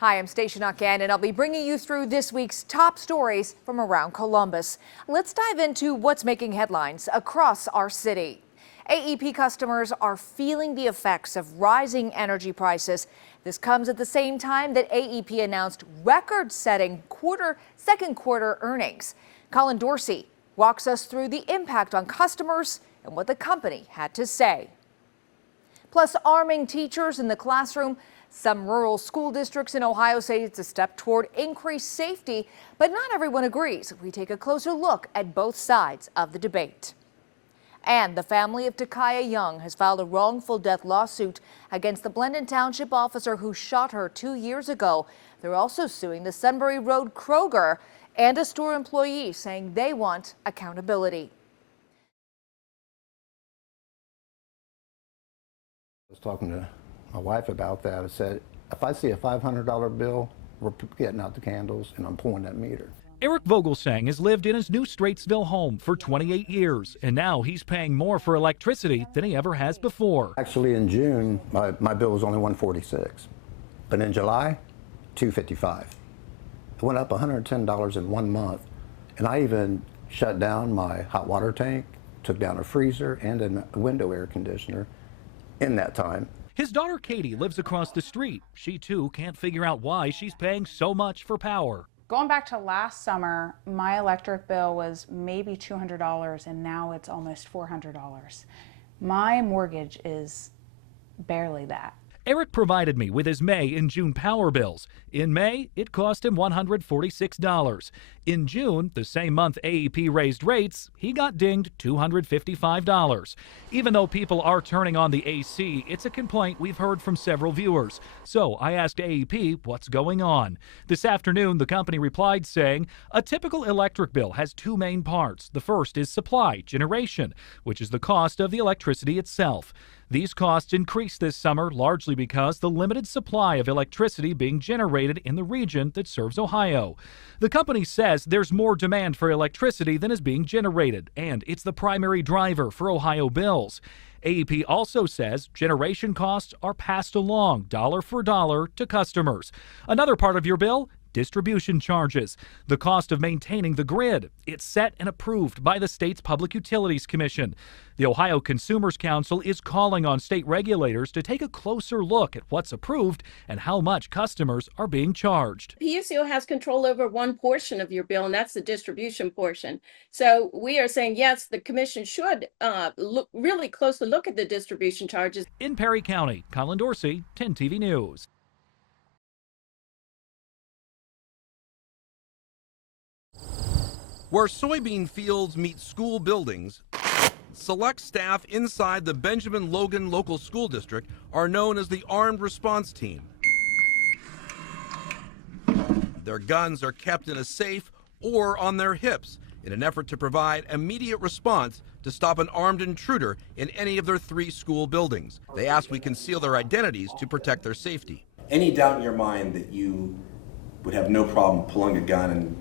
Hi, I'm Station Again, and I'll be bringing you through this week's top stories from around Columbus. Let's dive into what's making headlines across our city. AEP customers are feeling the effects of rising energy prices. This comes at the same time that AEP announced record-setting second quarter earnings. Colin Dorsey walks us through the impact on customers and what the company had to say. Plus, arming teachers in the classroom. Some rural school districts in Ohio say it's a step toward increased safety, but not everyone agrees. We take a closer look at both sides of the debate. And the family of Takaya Young has filed a wrongful death lawsuit against the Blendon Township officer who shot her 2 years ago. They're also suing the Sunbury Road Kroger and a store employee, saying they want accountability. I was talking to my wife about that. I said, if I see a $500 bill, we're getting out the candles and I'm pulling that meter. Eric Vogelsang has lived in his new Straitsville home for 28 years, and now he's paying more for electricity than he ever has before. Actually, in June, my bill was only $146, but in July, $255. It went up $110 in 1 month, and I even shut down my hot water tank, took down a freezer and a window air conditioner in that time. His daughter Katie lives across the street. She too can't figure out why she's paying so much for power. Going back to last summer, my electric bill was maybe $200 and now it's almost $400. My mortgage is barely that. Eric provided me with his May and June power bills. In May, it cost him $146. In June, the same month AEP raised rates, he got dinged $255. Even though people are turning on the AC, it's a complaint we've heard from several viewers. So I asked AEP what's going on. This afternoon, the company replied saying, a typical electric bill has two main parts. The first is supply, generation, which is the cost of the electricity itself. These costs increased this summer largely because the limited supply of electricity being generated in the region that serves Ohio. The company says there's more demand for electricity than is being generated, and it's the primary driver for Ohio bills. AEP also says generation costs are passed along dollar for dollar to customers. Another part of your bill? Distribution charges, the cost of maintaining the grid. It's set and approved by the state's Public Utilities Commission. The Ohio Consumers Council is calling on state regulators to take a closer look at what's approved and how much customers are being charged. PUCO has control over one portion of your bill, and that's the distribution portion. So we are saying, yes, the commission should really closely look at the distribution charges. In Perry County, Colin Dorsey, 10 TV News. Where soybean fields meet school buildings, select staff inside the Benjamin Logan Local School District are known as the Armed Response Team. Their guns are kept in a safe or on their hips in an effort to provide immediate response to stop an armed intruder in any of their 3 school buildings. They ask we conceal their identities to protect their safety. Any doubt in your mind that you would have no problem pulling a gun and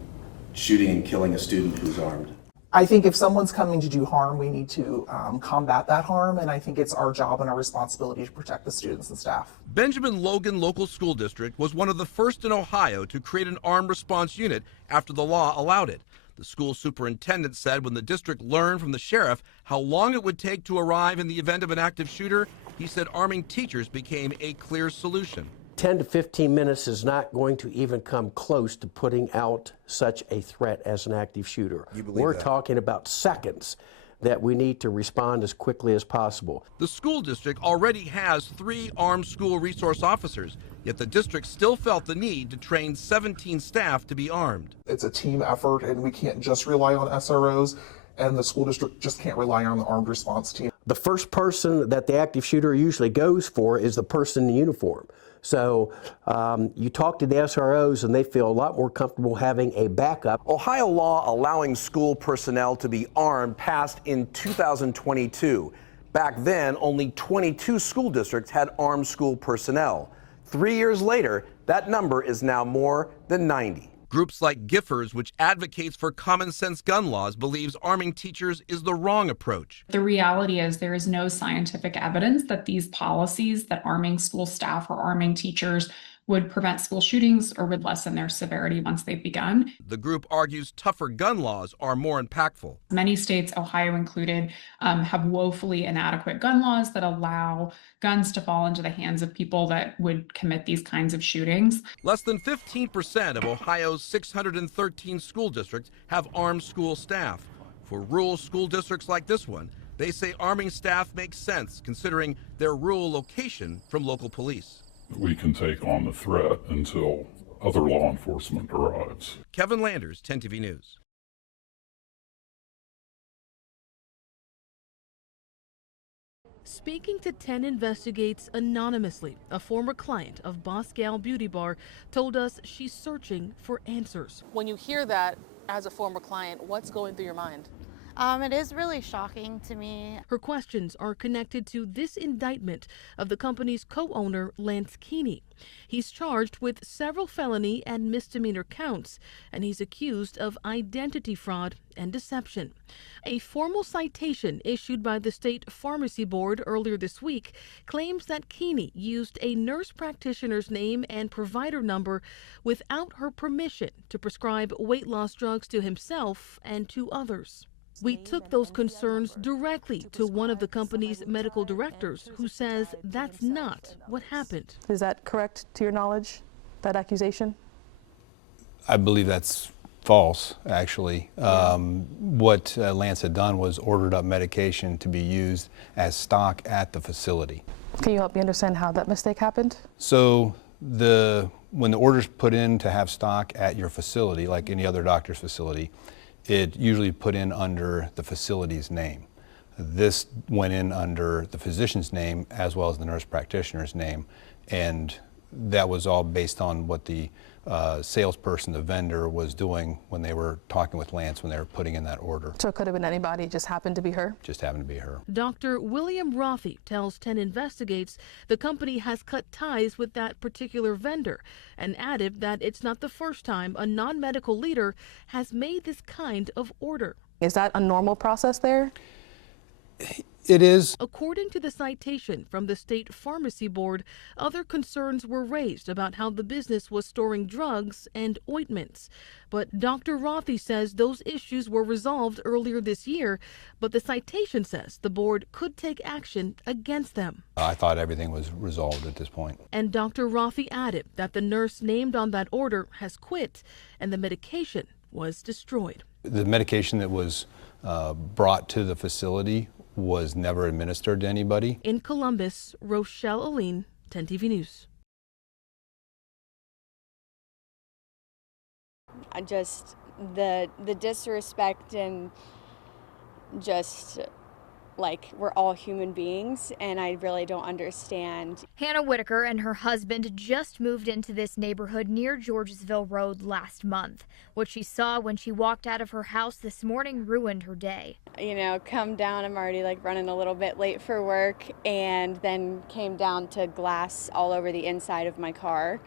shooting and killing a student who's armed? I think if someone's coming to do harm, we need to combat that harm, and I think it's our job and our responsibility to protect the students and staff. Benjamin Logan Local School District was one of the first in Ohio to create an armed response unit after the law allowed it. The school superintendent said when the district learned from the sheriff how long it would take to arrive in the event of an active shooter, he said arming teachers became a clear solution. 10 to 15 minutes is not going to even come close to putting out such a threat as an active shooter. We're talking about seconds that we need to respond as quickly as possible. The school district already has 3 armed school resource officers, yet the district still felt the need to train 17 staff to be armed. It's a team effort, and we can't just rely on SROs, and the school district just can't rely on the armed response team. The first person that the active shooter usually goes for is the person in uniform. So you talk to the SROs and they feel a lot more comfortable having a backup. Ohio law allowing school personnel to be armed passed in 2022. Back then, only 22 school districts had armed school personnel. 3 years later, that number is now more than 90. Groups like Giffords, which advocates for common sense gun laws, believes arming teachers is the wrong approach. The reality is there is no scientific evidence that these policies that arming school staff or arming teachers would prevent school shootings or would lessen their severity once they've begun. The group argues tougher gun laws are more impactful. Many states, Ohio included, have woefully inadequate gun laws that allow guns to fall into the hands of people that would commit these kinds of shootings. Less than 15% of Ohio's 613 school districts have armed school staff. For rural school districts like this one, they say arming staff makes sense considering their rural location from local police. We can take on the threat until other law enforcement arrives. Kevin Landers, 10 TV News. Speaking to 10 Investigates anonymously, a former client of Bosal Beauty Bar told us she's searching for answers. When you hear that as a former client, what's going through your mind? It is really shocking to me. Her questions are connected to this indictment of the company's co-owner, Lance Keeney. He's charged with several felony and misdemeanor counts, and he's accused of identity fraud and deception. A formal citation issued by the state pharmacy board earlier this week claims that Keeney used a nurse practitioner's name and provider number without her permission to prescribe weight loss drugs to himself and to others. We took those concerns directly to one of the company's medical directors, who says that's not what happened. Is that correct to your knowledge, that accusation? I believe that's false, actually. What Lance had done was ordered up medication to be used as stock at the facility. Can you help me understand how that mistake happened? So when the order's put in to have stock at your facility, like any other doctor's facility, it usually put in under the facility's name. This went in under the physician's name as well as the nurse practitioner's name, and that was all based on what the salesperson, the vendor, was doing when they were talking with Lance when they were putting in that order. So it could have been anybody, it just happened to be her? Just happened to be her. Dr. William Rothy tells 10 Investigates the company has cut ties with that particular vendor and added that it's not the first time a non-medical leader has made this kind of order. Is that a normal process there? It is. According to the citation from the state pharmacy board, other concerns were raised about how the business was storing drugs and ointments. But Dr. Rothy says those issues were resolved earlier this year, but the citation says the board could take action against them. I thought everything was resolved at this point. And Dr. Rothy added that the nurse named on that order has quit and the medication was destroyed. The medication that was brought to the facility was never administered to anybody. In Columbus, Rochelle Aline, 10 TV News. Just the disrespect and just like we're all human beings, and I really don't understand. Hannah Whitaker and her husband just moved into this neighborhood near Georgesville Road last month. What she saw when she walked out of her house this morning ruined her day. You know, come down, I'm already like running a little bit late for work, and then came down to glass all over the inside of my car.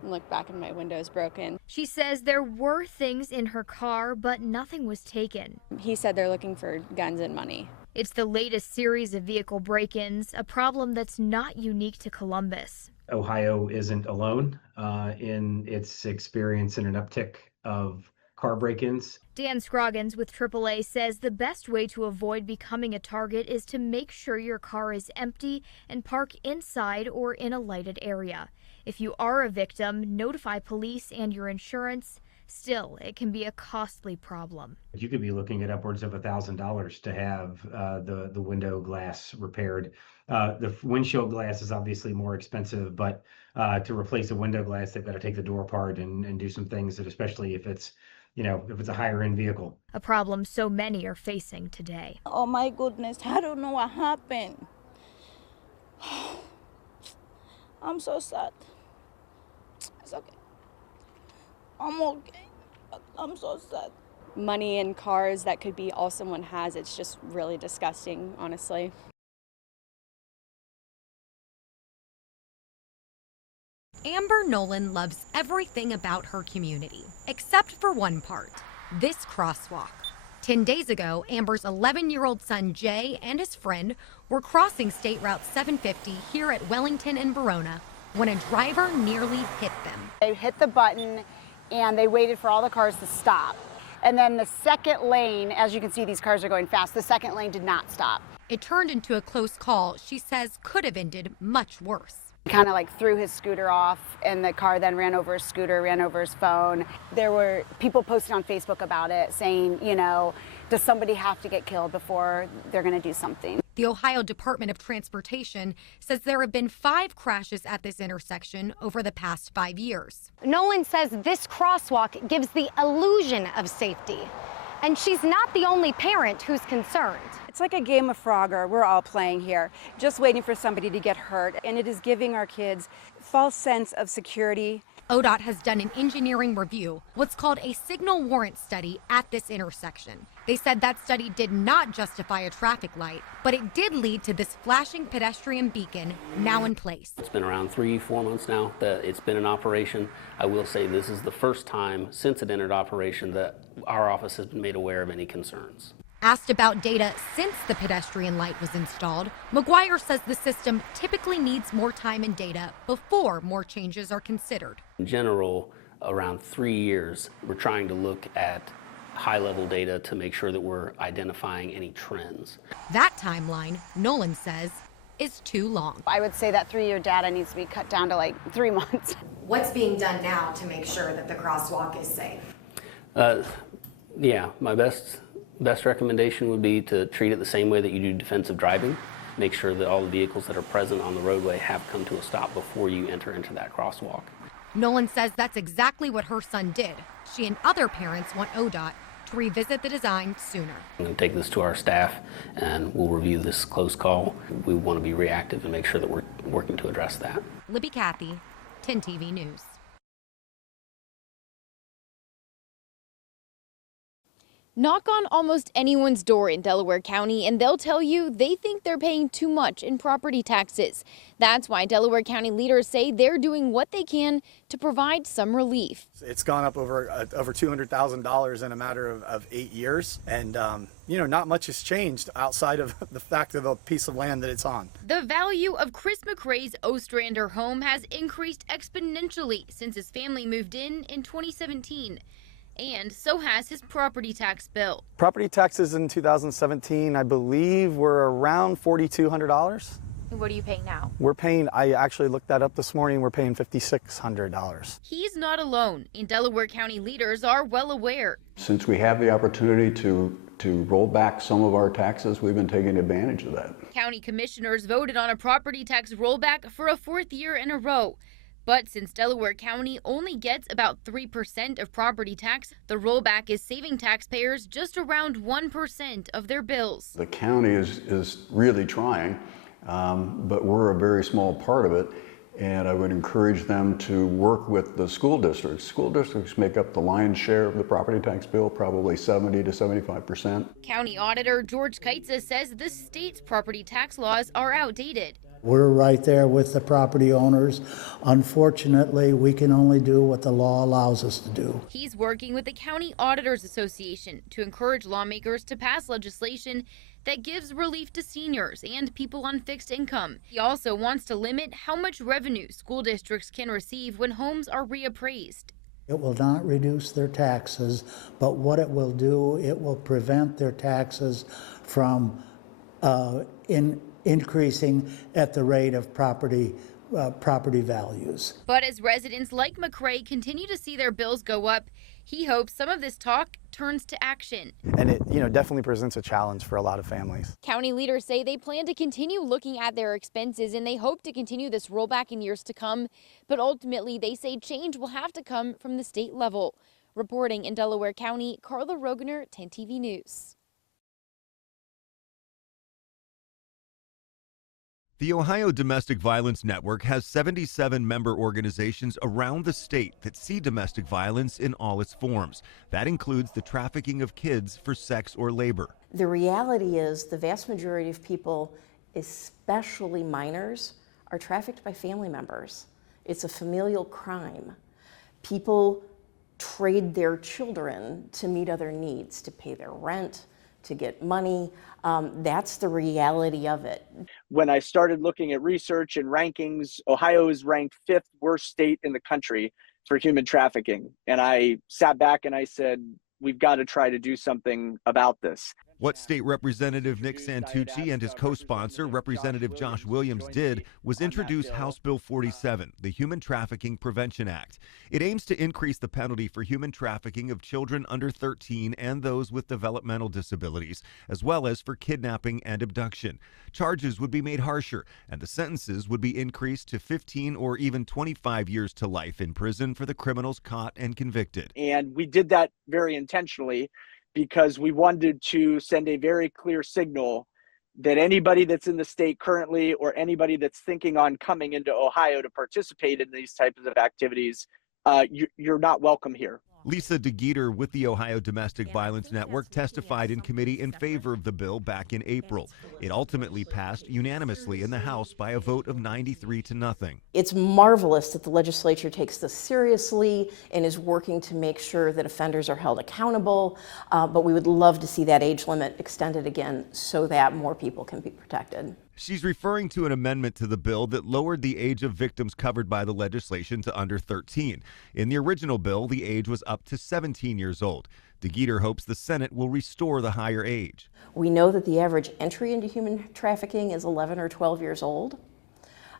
And look back and my window's broken. She says there were things in her car, but nothing was taken. He said they're looking for guns and money. It's the latest series of vehicle break-ins, a problem that's not unique to Columbus. Ohio isn't alone in its experience in an uptick of car break-ins. Dan Scroggins with AAA says the best way to avoid becoming a target is to make sure your car is empty and park inside or in a lighted area. If you are a victim, notify police and your insurance. Still, it can be a costly problem. You could be looking at upwards of $1,000 to have the window glass repaired. The windshield glass is obviously more expensive, but to replace the window glass, they've got to take the door apart and do some things that, especially if it's, you know, if it's a higher end vehicle. A problem so many are facing today. Oh my goodness, I don't know what happened. I'm so sad. It's okay. I'm okay. I'm so sad. Money in cars that could be all someone has, it's just really disgusting, honestly. Amber Nolan loves everything about her community, except for one part, this crosswalk. 10 days ago, Amber's 11-year-old son Jay and his friend were crossing State Route 750 here at Wellington and Verona when a driver nearly hit them. They hit the button and they waited for all the cars to stop. And then the second lane, as you can see, these cars are going fast. The second lane did not stop. It turned into a close call she says could have ended much worse. He kind of like threw his scooter off, and the car then ran over his scooter, ran over his phone. There were people posting on Facebook about it saying, you know, does somebody have to get killed before they're going to do something? The Ohio Department of Transportation says there have been 5 crashes at this intersection over the past 5 years. Nolan says this crosswalk gives the illusion of safety. And she's not the only parent who's concerned. It's like a game of Frogger we're all playing here, just waiting for somebody to get hurt. And it is giving our kids false sense of security. ODOT has done an engineering review, what's called a signal warrant study at this intersection. They said that study did not justify a traffic light, but it did lead to this flashing pedestrian beacon now in place. It's been around 3-4 months now that it's been in operation. I will say this is the first time since it entered operation that our office has been made aware of any concerns. Asked about data since the pedestrian light was installed, McGuire says the system typically needs more time and data before more changes are considered. In general, around 3 years, we're trying to look at high-level data to make sure that we're identifying any trends. That timeline, Nolan says, is too long. I would say that 3-year data needs to be cut down to like 3 months. What's being done now to make sure that the crosswalk is safe? Yeah, my best recommendation would be to treat it the same way that you do defensive driving. Make sure that all the vehicles that are present on the roadway have come to a stop before you enter into that crosswalk. Nolan says that's exactly what her son did. She and other parents want ODOT to revisit the design sooner. I'm going to take this to our staff and we'll review this close call. We want to be reactive and make sure that we're working to address that. Libby Cathy, 10 TV News. Knock on almost anyone's door in Delaware County and they'll tell you they think they're paying too much in property taxes. That's why Delaware County leaders say they're doing what they can to provide some relief. It's gone up over $200,000 in a matter of 8 years. And, you know, not much has changed outside of the fact of the piece of land that it's on. The value of Chris McRae's Ostrander home has increased exponentially since his family moved in 2017. And so has his property tax bill. Property taxes in 2017, I believe, were around $4,200. What are you paying now? We're paying, I actually looked that up this morning, we're paying $5,600. He's not alone, and Delaware County leaders are well aware. Since we have the opportunity to roll back some of our taxes, we've been taking advantage of that. County commissioners voted on a property tax rollback for a 4th year in a row. But since Delaware County only gets about 3% of property tax, the rollback is saving taxpayers just around 1% of their bills. The county is really trying, but we're a very small part of it. And I would encourage them to work with the school districts. School districts make up the lion's share of the property tax bill, probably 70 to 75%. County Auditor George Keitza says the state's property tax laws are outdated. We're right there with the property owners. Unfortunately, we can only do what the law allows us to do. He's working with the County Auditors Association to encourage lawmakers to pass legislation that gives relief to seniors and people on fixed income. He also wants to limit how much revenue school districts can receive when homes are reappraised. It will not reduce their taxes, but what it will do, it will prevent their taxes from increasing at the rate of property values. But as residents like McRae continue to see their bills go up, he hopes some of this talk turns to action. And it, you know, definitely presents a challenge for a lot of families. County leaders say they plan to continue looking at their expenses and they hope to continue this rollback in years to come. But ultimately, they say change will have to come from the state level. Reporting in Delaware County, Carla Rogener, 10 TV News. The Ohio Domestic Violence Network has 77 member organizations around the state that see domestic violence in all its forms. That includes the trafficking of kids for sex or labor. The reality is the vast majority of people, especially minors, are trafficked by family members. It's a familial crime. People trade their children to meet other needs, to pay their rent, to get money. That's the reality of it. When I started looking at research and rankings, Ohio is ranked 5th worst state in the country for human trafficking. And I sat back and I said, we've got to try to do something about this. What State Representative Nick Santucci and his co-sponsor, Representative Josh Williams, did was introduce House Bill 47, the Human Trafficking Prevention Act. It aims to increase the penalty for human trafficking of children under 13 and those with developmental disabilities, as well as for kidnapping and abduction. Charges would be made harsher, and the sentences would be increased to 15 or even 25 years to life in prison for the criminals caught and convicted. And we did that very intentionally, because we wanted to send a very clear signal that anybody that's in the state currently or anybody that's thinking on coming into Ohio to participate in these types of activities, you're not welcome here. Lisa DeGeeter with the Ohio Domestic Violence Network testified in committee in favor of the bill back in April. It ultimately passed unanimously in the House by a vote of 93-0. It's marvelous that the legislature takes this seriously and is working to make sure that offenders are held accountable, but we would love to see that age limit extended again so that more people can be protected. She's referring to an amendment to the bill that lowered the age of victims covered by the legislation to under 13. In the original bill, the age was up to 17 years old. DeGeeter hopes the Senate will restore the higher age. We know that the average entry into human trafficking is 11 or 12 years old.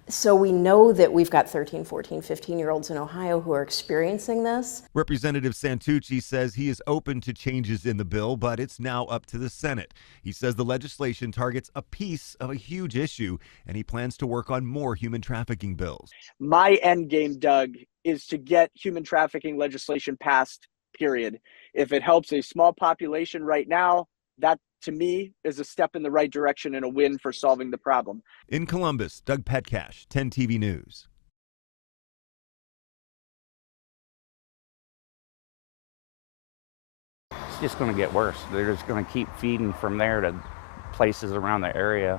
So we know that we've got 13, 14, 15-year-olds in Ohio who are experiencing this. Representative Santucci says he is open to changes in the bill, but it's now up to the Senate. He says the legislation targets a piece of a huge issue, and he plans to work on more human trafficking bills. My end game, Doug, is to get human trafficking legislation passed, period. If it helps a small population right now, that, to me, is a step in the right direction and a win for solving the problem. In Columbus, Doug Petcash, 10 TV News. It's just going to get worse. They're just going to keep feeding from there to places around the area,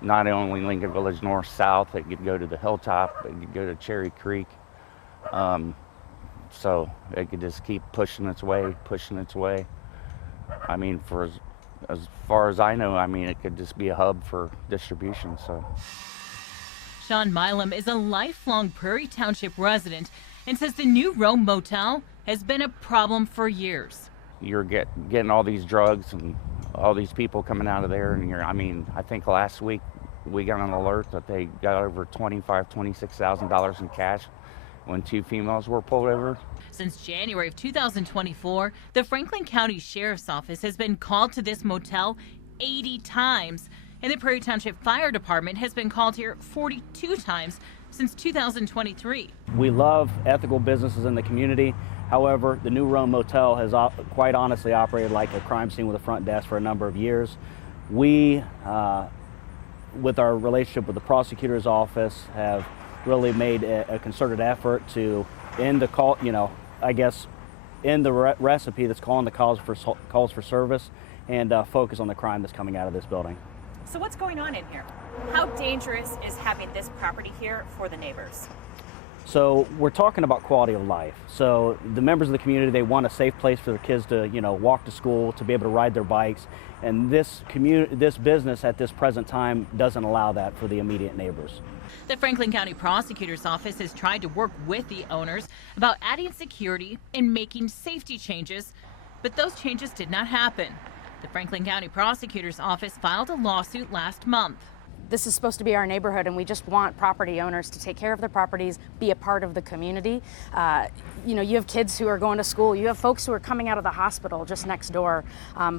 not only Lincoln Village north, south. It could go to the Hilltop, it could go to Cherry Creek. So it could just keep pushing its way. I mean, for as far as I know, I mean, it could just be a hub for distribution. So Sean Milam is a lifelong Prairie Township resident and says the new Rome Motel has been a problem for years. You're getting all these drugs and all these people coming out of there, and I mean, I think last week we got an alert that they got over $26,000 in cash when 2 females were pulled over. Since January of 2024, the Franklin County Sheriff's Office has been called to this motel 80 times, and the Prairie Township Fire Department has been called here 42 times since 2023. We love ethical businesses in the community. However, the new Rome Motel has quite honestly operated like a crime scene with a front desk for a number of years. We, with our relationship with the prosecutor's office, have really made a concerted effort to end the call, I guess, end the recipe that's calling the calls for service and focus on the crime that's coming out of this building. So what's going on in here? How dangerous is having this property here for the neighbors? So we're talking about quality of life. So the members of the community, they want a safe place for their kids to, walk to school, to be able to ride their bikes. And this business at this present time doesn't allow that for the immediate neighbors. The Franklin County Prosecutor's Office has tried to work with the owners about adding security and making safety changes, but those changes did not happen. The Franklin County Prosecutor's Office filed a lawsuit last month. This is supposed to be our neighborhood, and we just want property owners to take care of their properties, be a part of the community. You have kids who are going to school. You have folks who are coming out of the hospital just next door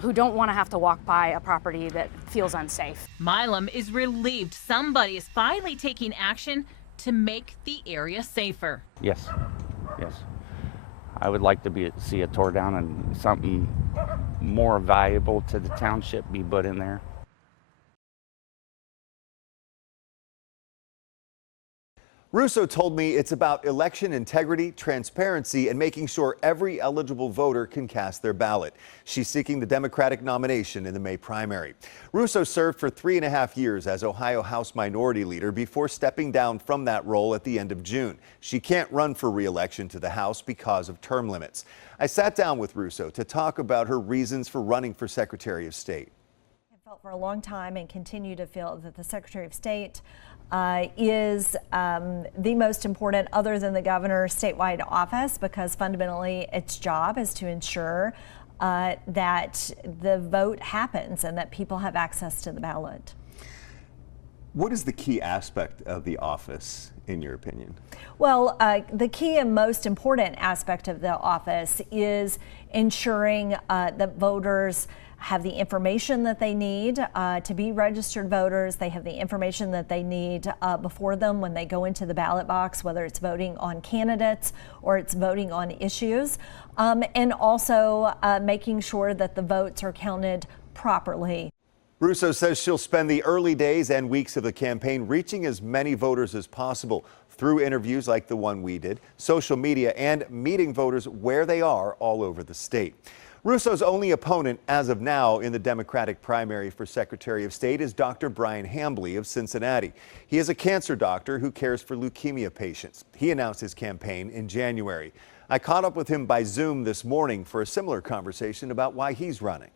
who don't want to have to walk by a property that feels unsafe. Milam is relieved somebody is finally taking action to make the area safer. Yes. I would like to see it tore down and something more valuable to the township be put in there. Russo told me it's about election integrity, transparency, and making sure every eligible voter can cast their ballot. She's seeking the Democratic nomination in the May primary. Russo served for 3.5 years as Ohio House Minority Leader before stepping down from that role at the end of June. She can't run for re-election to the House because of term limits. I sat down with Russo to talk about her reasons for running for Secretary of State. I've felt for a long time and continue to feel that the Secretary of State is the most important, other than the governor's statewide office, because fundamentally its job is to ensure that the vote happens and that people have access to the ballot. What is the key aspect of the office, in your opinion? Well, the key and most important aspect of the office is ensuring that voters have the information that they need to be registered voters. They have the information that they need before them when they go into the ballot box, whether it's voting on candidates or it's voting on issues, and also making sure that the votes are counted properly. Russo says she'll spend the early days and weeks of the campaign reaching as many voters as possible through interviews like the one we did, social media, and meeting voters where they are all over the state. Russo's only opponent as of now in the Democratic primary for Secretary of State is Dr. Brian Hambly of Cincinnati. He is a cancer doctor who cares for leukemia patients. He announced his campaign in January. I caught up with him by Zoom this morning for a similar conversation about why he's running.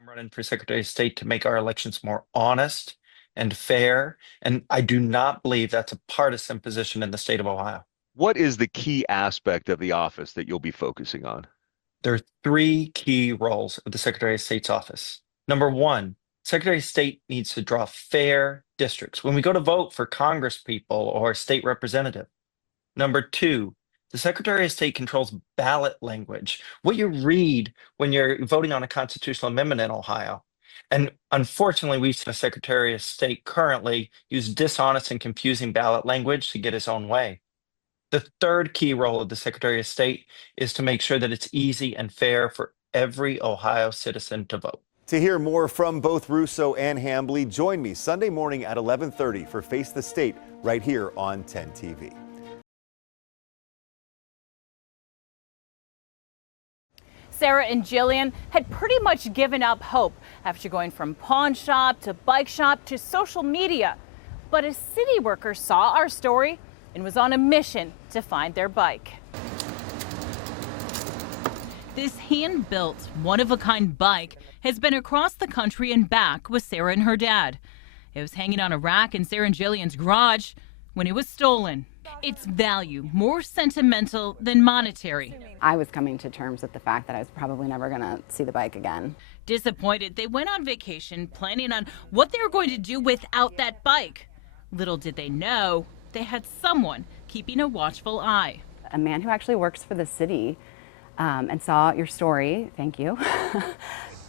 I'm running for Secretary of State to make our elections more honest and fair, and I do not believe that's a partisan position in the state of Ohio. What is the key aspect of the office that you'll be focusing on? There are 3 key roles of the Secretary of State's office. Number 1, Secretary of State needs to draw fair districts when we go to vote for Congress people or state representative. Number 2, the Secretary of State controls ballot language, what you read when you're voting on a constitutional amendment in Ohio. And unfortunately, we've seen a Secretary of State currently use dishonest and confusing ballot language to get his own way. The 3rd key role of the Secretary of State is to make sure that it's easy and fair for every Ohio citizen to vote. To hear more from both Russo and Hambly, join me Sunday morning at 11:30 for Face the State right here on 10 TV. Sarah and Jillian had pretty much given up hope after going from pawn shop to bike shop to social media. But a city worker saw our story and was on a mission to find their bike. This hand-built, one-of-a-kind bike has been across the country and back with Sarah and her dad. It was hanging on a rack in Sarah and Jillian's garage when it was stolen. Its value more sentimental than monetary. I was coming to terms with the fact that I was probably never going to see the bike again. Disappointed, they went on vacation planning on what they were going to do without that bike. Little did they know, they had someone keeping a watchful eye. A man who actually works for the city and saw your story. Thank you.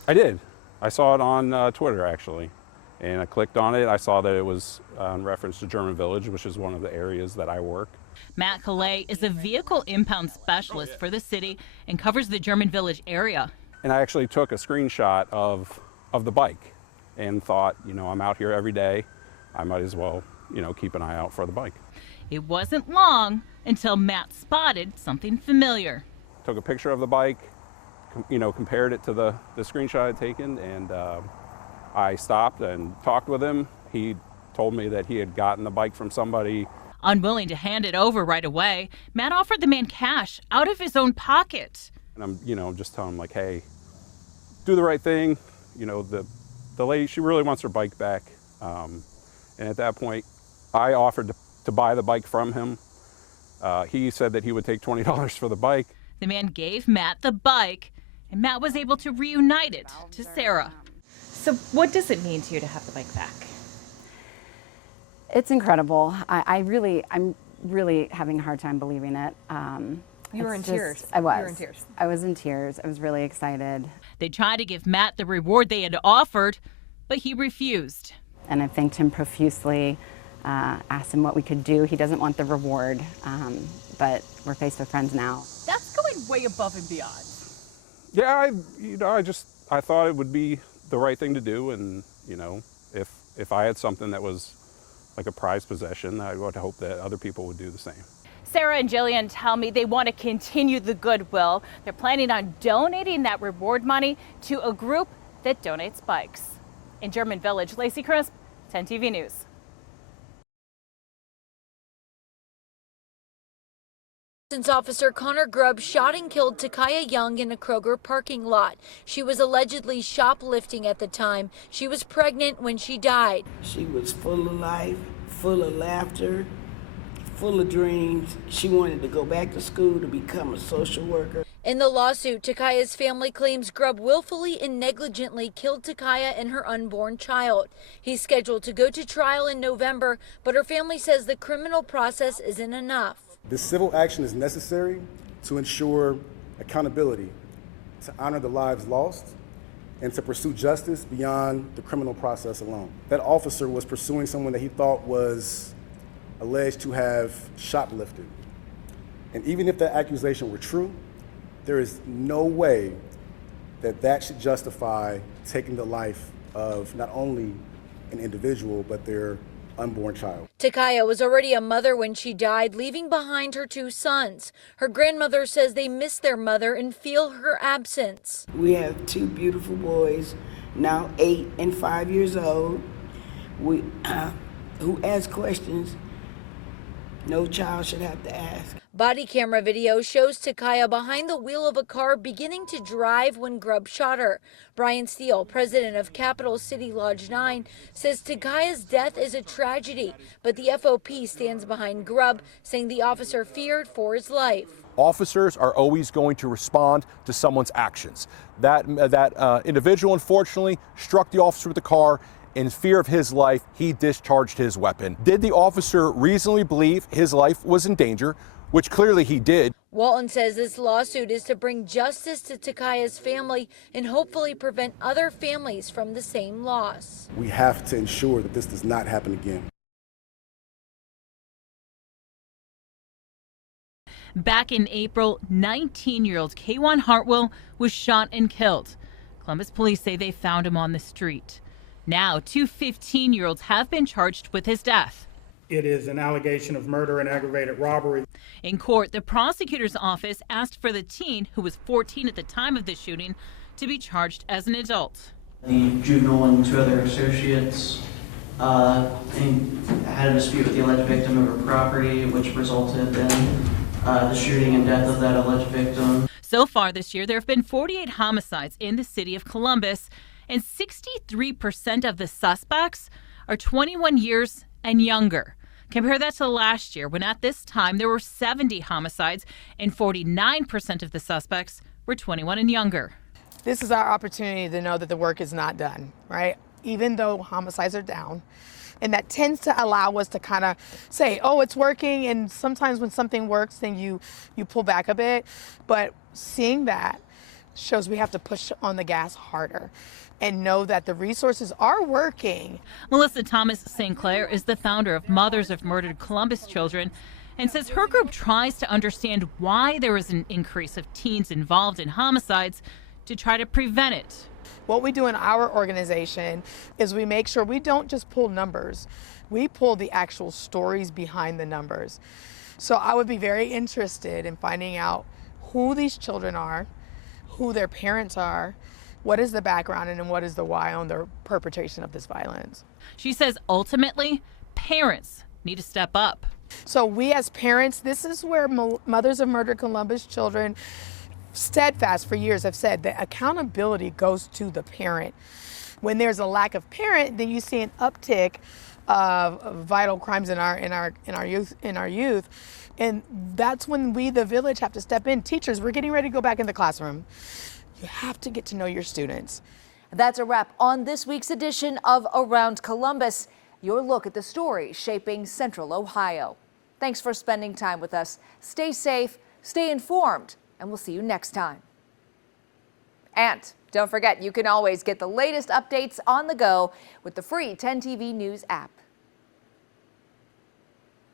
I did. I saw it on Twitter, actually. And I clicked on it. I saw that it was in reference to German Village, which is one of the areas that I work. Matt Calais is a vehicle impound specialist for the city and covers the German Village area. And I actually took a screenshot of the bike and thought, you know, I'm out here every day. I might as well, you know, keep an eye out for the bike. It wasn't long until Matt spotted something familiar. Took a picture of the bike, you know, compared it to the screenshot I'd taken, and I stopped and talked with him. He told me that he had gotten the bike from somebody. Unwilling to hand it over right away, Matt offered the man cash out of his own pocket. And I'm, you know, just telling him, like, hey, do the right thing. You know, the lady, she really wants her bike back. And at that point, I offered to buy the bike from him. He said that he would take $20 for the bike. The man gave Matt the bike, and Matt was able to reunite it to Sarah. So what does it mean to you to have the bike back? It's incredible. I'm really having a hard time believing it. You were in tears. I was. You were in tears. I was in tears. I was really excited. They tried to give Matt the reward they had offered, but he refused. And I thanked him profusely, asked him what we could do. He doesn't want the reward, but we're faced with friends now. That's going way above and beyond. Yeah, I thought it would be the right thing to do, and you know, if I had something that was like a prized possession. I would hope that other people would do the same. Sarah and Jillian tell me they want to continue the goodwill. They're planning on donating that reward money to a group that donates bikes. In German Village, Lacey Crisp, 10 TV News. Officer Connor Grubb shot and killed Takaya Young in a Kroger parking lot. She was allegedly shoplifting at the time. She was pregnant when she died. She was full of life, full of laughter, full of dreams. She wanted to go back to school to become a social worker. In the lawsuit, Takaya's family claims Grubb willfully and negligently killed Takaya and her unborn child. He's scheduled to go to trial in November, but her family says the criminal process isn't enough. This civil action is necessary to ensure accountability, to honor the lives lost, and to pursue justice beyond the criminal process alone. That officer was pursuing someone that he thought was alleged to have shoplifted. And even if that accusation were true, there is no way that that should justify taking the life of not only an individual, but their unborn child. Takaya was already a mother when she died, leaving behind her 2 sons. Her grandmother says they miss their mother and feel her absence. We have 2 beautiful boys, now 8 and 5 years old, who ask questions no child should have to ask. Body camera video shows Takaya behind the wheel of a car beginning to drive when Grubb shot her. Brian Steele, president of Capital City Lodge 9, says Takaya's death is a tragedy, but the FOP stands behind Grubb, saying the officer feared for his life. Officers are always going to respond to someone's actions. That individual, unfortunately, struck the officer with the car. In fear of his life, he discharged his weapon. Did the officer reasonably believe his life was in danger? Which clearly he did. Walton says this lawsuit is to bring justice to Takaya's family and hopefully prevent other families from the same loss. We have to ensure that this does not happen again. Back in April, 19-year-old Kaywan Hartwell was shot and killed. Columbus police say they found him on the street. Now, 2 15-year-olds have been charged with his death. It is an allegation of murder and aggravated robbery. In court, the prosecutor's office asked for the teen, who was 14 at the time of the shooting, to be charged as an adult. The juvenile and 2 other associates had a dispute with the alleged victim over property, which resulted in the shooting and death of that alleged victim. So far this year, there have been 48 homicides in the city of Columbus, and 63% of the suspects are 21 years and younger. Compare that to last year, when at this time there were 70 homicides and 49% of the suspects were 21 and younger. This is our opportunity to know that the work is not done, right? Even though homicides are down. And that tends to allow us to kind of say, oh, it's working. And sometimes when something works, then you pull back a bit. But seeing that shows we have to push on the gas harder and know that the resources are working. Melissa Thomas St. Clair is the founder of Mothers of Murdered Columbus Children and says her group tries to understand why there is an increase of teens involved in homicides to try to prevent it. What we do in our organization is we make sure we don't just pull numbers, we pull the actual stories behind the numbers. So I would be very interested in finding out who these children are, who their parents are, what is the background, and what is the why on the perpetration of this violence. She says ultimately, parents need to step up. So we as parents, this is where Mothers of Murdered Columbus Children, steadfast for years, have said that accountability goes to the parent. When there's a lack of parent, then you see an uptick of vital crimes in our youth. And that's when we, the village, have to step in. Teachers, we're getting ready to go back in the classroom. You have to get to know your students. That's a wrap on this week's edition of Around Columbus, your look at the stories shaping Central Ohio. Thanks for spending time with us. Stay safe, stay informed, and we'll see you next time. And don't forget, you can always get the latest updates on the go with the free 10 TV News app.